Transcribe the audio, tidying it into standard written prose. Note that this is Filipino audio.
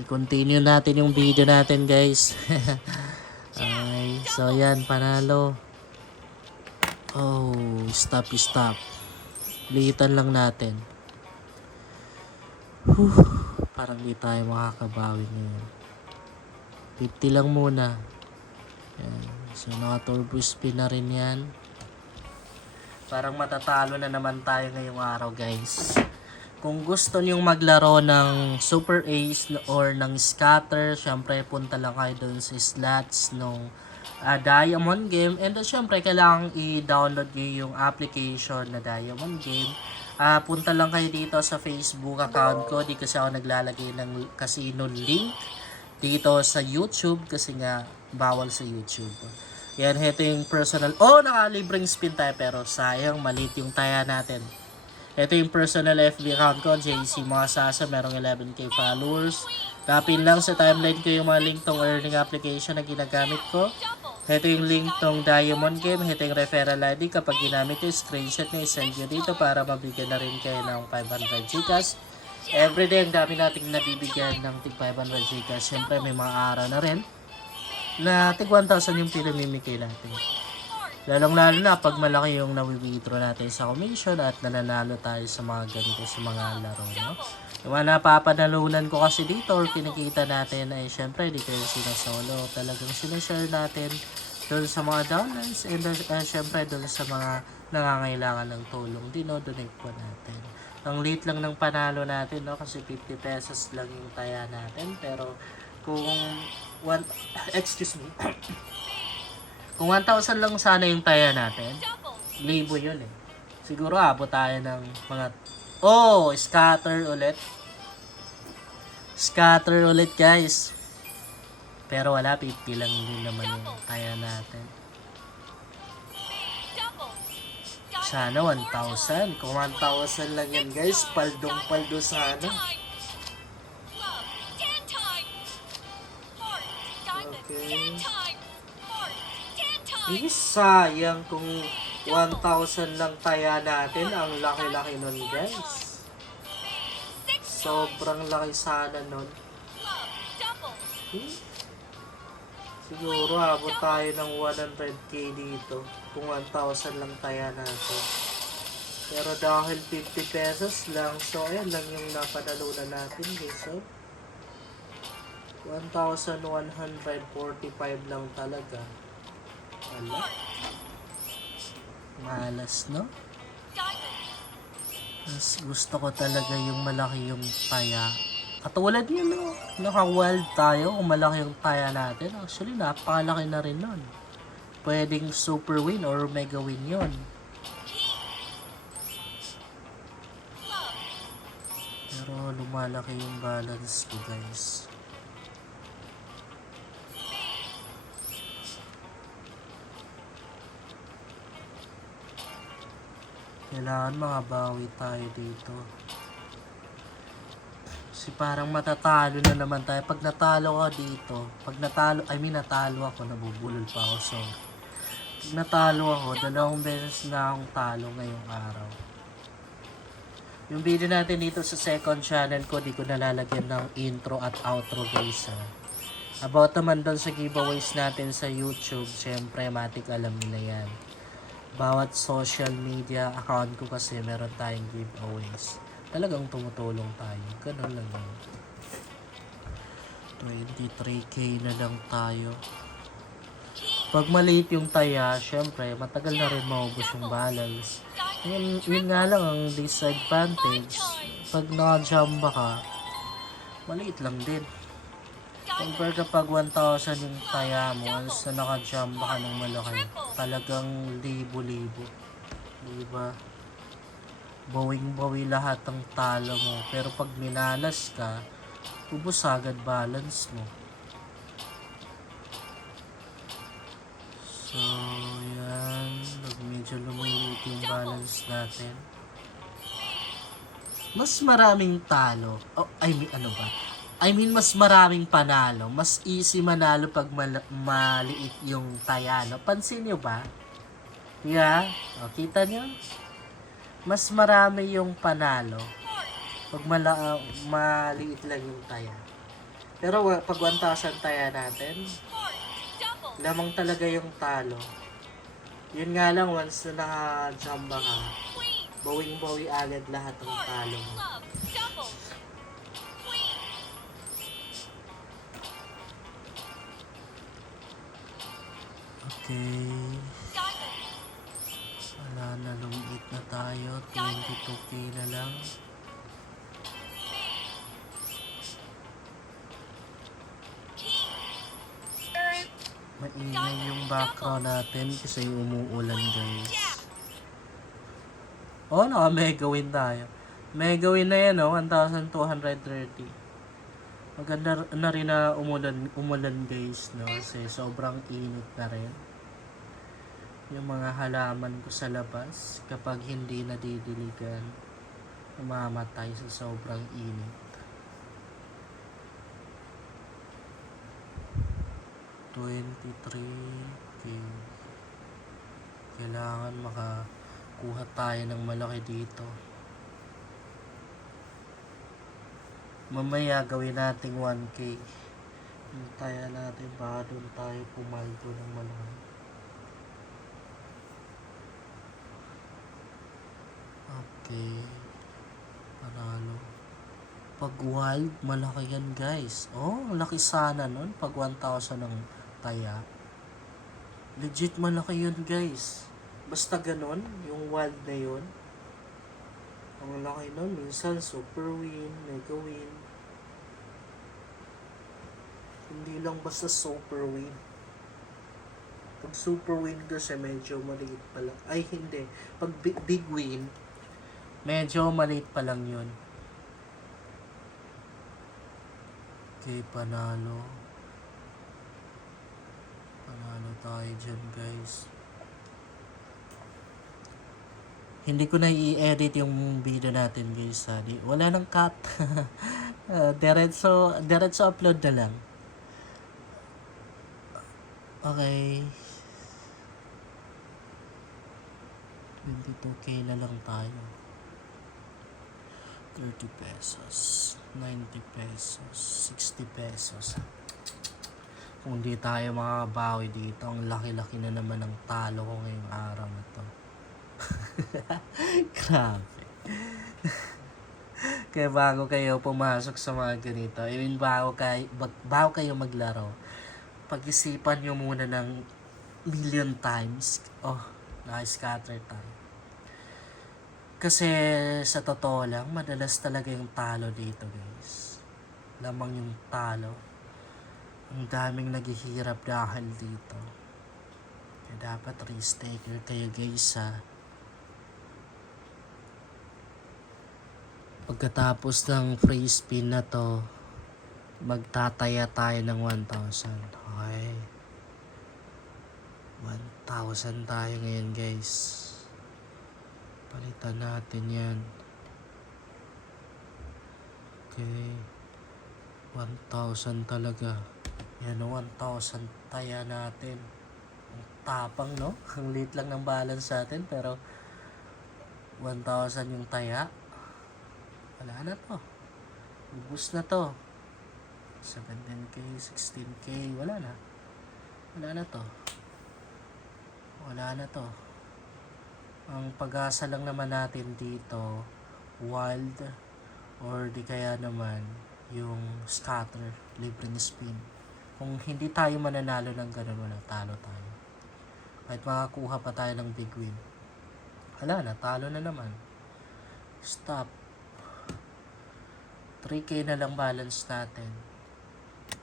I-continue natin yung video natin, guys. Okay, so yan, panalo. Oh, stop. Liitan lang natin. Parang di tayo makakabawi ngayon. 50 lang muna. Yan. So, naka-turbo spin na rin yan. Parang matatalo na naman tayo ngayong araw, guys. Kung gusto niyong maglaro ng Super Ace or ng Scatter, syempre punta lang kayo doon sa slots nung Diamond Game. And syempre kailangan i-download niyo yung application na Diamond Game. Punta lang kayo dito sa Facebook account ko. Di kasi ako naglalagay ng casino link dito sa YouTube kasi nga bawal sa YouTube. Yan, ito yung personal. Oh, nakalibreng spin tayo pero sayang maliit yung taya natin. Ito yung personal FB account ko, JC mga sasa, merong 11k followers. Tapin lang sa timeline ko yung mga link tong earning application na ginagamit ko. Ito yung link tong Diamond Game, ito yung referral ID. Kapag ginamit yung screenshot na isend nyo dito para mabigyan na rin kayo ng 500 Gcash. Everyday ang dami nating nabibigyan ng tig 500 Gcash. Siyempre may mga araw na rin na tig 1,000 yung pinamimigay natin. Lalong-lalo na pag malaki yung nawi-withdraw natin sa commission at nananalo tayo sa mga ganito sa mga laro, no? Yung mga napapanalunan ko kasi dito or kinikita natin ay syempre dito yung sinasolo. Talagang sinashare natin doon sa mga downlines and syempre doon sa mga nangangailangan ng tulong. Dinodonate po natin. Ang liit lang ng panalo natin, no? Kasi 50 pesos lang yung taya natin. Pero kung excuse me. Kung 1,000 lang sana yung taya natin, libo yun eh. Siguro abot tayo ng mga... Oh! Scatter ulit. Scatter ulit, guys. Pero wala, 50 lang din naman yung taya natin. Sana 1,000. Kung 1,000 lang yan, guys, paldong-paldo sana. Okay. Sayang kung 1,000 lang taya natin. Ang laki-laki nun, guys. Sobrang laki sana nun. Siguro abot tayo ng 100k dito kung 1,000 lang taya natin. Pero dahil 50 pesos lang, so ayan lang yung napanalunan natin, guys. So, 1,145 lang talaga. Wala. Malas, no? Mas gusto ko talaga yung malaki yung taya. Katulad yun, no? Naka-wild tayo kung malaki yung taya natin. Actually, napakalaki na rin nun. Pwedeng super win or mega win yun. Pero lumalaki yung balance ko, guys. Kailangan makabawi tayo dito. Kasi parang matatalo na naman tayo. Pag natalo ka dito, natalo ako, nabubulol pa ako. So, pag natalo ako, 2 beses na akong talo ngayong araw. Yung video natin dito sa second channel ko, di ko nalalagyan ng intro at outro, guys. About naman doon sa giveaways natin sa YouTube, syempre, matik alam nila yan. Bawat social media account ko kasi meron tayong giveaways. Talagang tumutulong tayo. Ganun lang yun. 23k na lang tayo. Pag maliit yung taya, syempre, matagal na rin maubos yung balance. Yun nga lang ang disadvantage. Pag naka-jamba ka, maliit lang din. Compare kapag 1,000 yung taya mo, once na naka-jamba ka ng malaki, talagang libo-libo. Diba? Bawing-bawi lahat ng talo mo. Pero pag minalas ka, ubos agad balance mo. So, yan. Medyo lumilit yung balance natin. Mas maraming talo. Mas maraming panalo. Mas easy manalo pag maliit yung taya, no? Pansin nyo ba? Yeah? O, kita nyo? Mas marami yung panalo pag maliit lang yung taya. Pero pag 1,000 taya natin, lamang talaga yung talo. Yun nga lang, once na naka-jamba ka, bawing-bawi agad lahat ng talo mo. Okay. Wala na, lumiit na tayo. 22k na lang. Maingay yung background natin kasi umuulan, guys. Oh, naka-mega win tayo. Mega win na yan, oh, 1,230. Maganda na rin na umulan guys, no? Kasi sobrang init na rin. Yung mga halaman ko sa labas, kapag hindi nadidiligan, mamamatay sa sobrang init. 23k. Kailangan makakuha tayo ng malaki dito. Mamaya gawin natin 1k. Hintayan natin baka doon tayo pumaldo ng malaki. Okay. Panalo. Pag wild, malaki yan guys. Oh, laki sana nun. Pag 1,000 ng taya. Legit malaki yun guys. Basta ganon, yung wild na yun. Ang laki nun. Minsan super win, mega win. Hindi lang basta super win. Pag super win kasi medyo maliit pa lang. Ay hindi. Pag big win, medyo maliit pa lang yun. Okay, panalo. Panalo tayo dyan guys. Hindi ko na i-edit yung video natin guys. Wala nang cut. Diretso upload na lang. Okay. 22k na lang tayo. 30 pesos. 90 pesos. 60 pesos. Kung di tayo makabawi dito, ang laki-laki na naman ng talo ko ngayong araw na to. Grabe. Kaya bago kayo pumasok sa mga ganito, even bago kayo maglaro, pag-isipan nyo muna ng million times. Oh, naka-scatter tayo. Kasi sa totoo lang, madalas talaga yung talo dito guys. Lamang yung talo. Ang daming naghihirap dahil dito. Kaya dapat risk taker kayo guys ha. Pagkatapos ng free spin na to, magtataya tayo ng 1,000. Okay. 1,000 tayo ngayon guys. Palitan natin yan. Okay. 1,000 talaga. Yan o, 1,000 taya natin. Ang tapang no? Ang liit lang ng balance natin pero 1,000 yung taya. Wala na to. Ubus na to. 17k, 16k. Wala na. Wala na to. Wala na to. Ang pag-asa lang naman natin dito, wild or di kaya naman yung scatter, libreng spin. Kung hindi tayo mananalo ng ganun, wala, talo tayo. Kahit makakuha pa tayo ng big win, wala na, talo na naman. Stop. 3k na lang balance natin.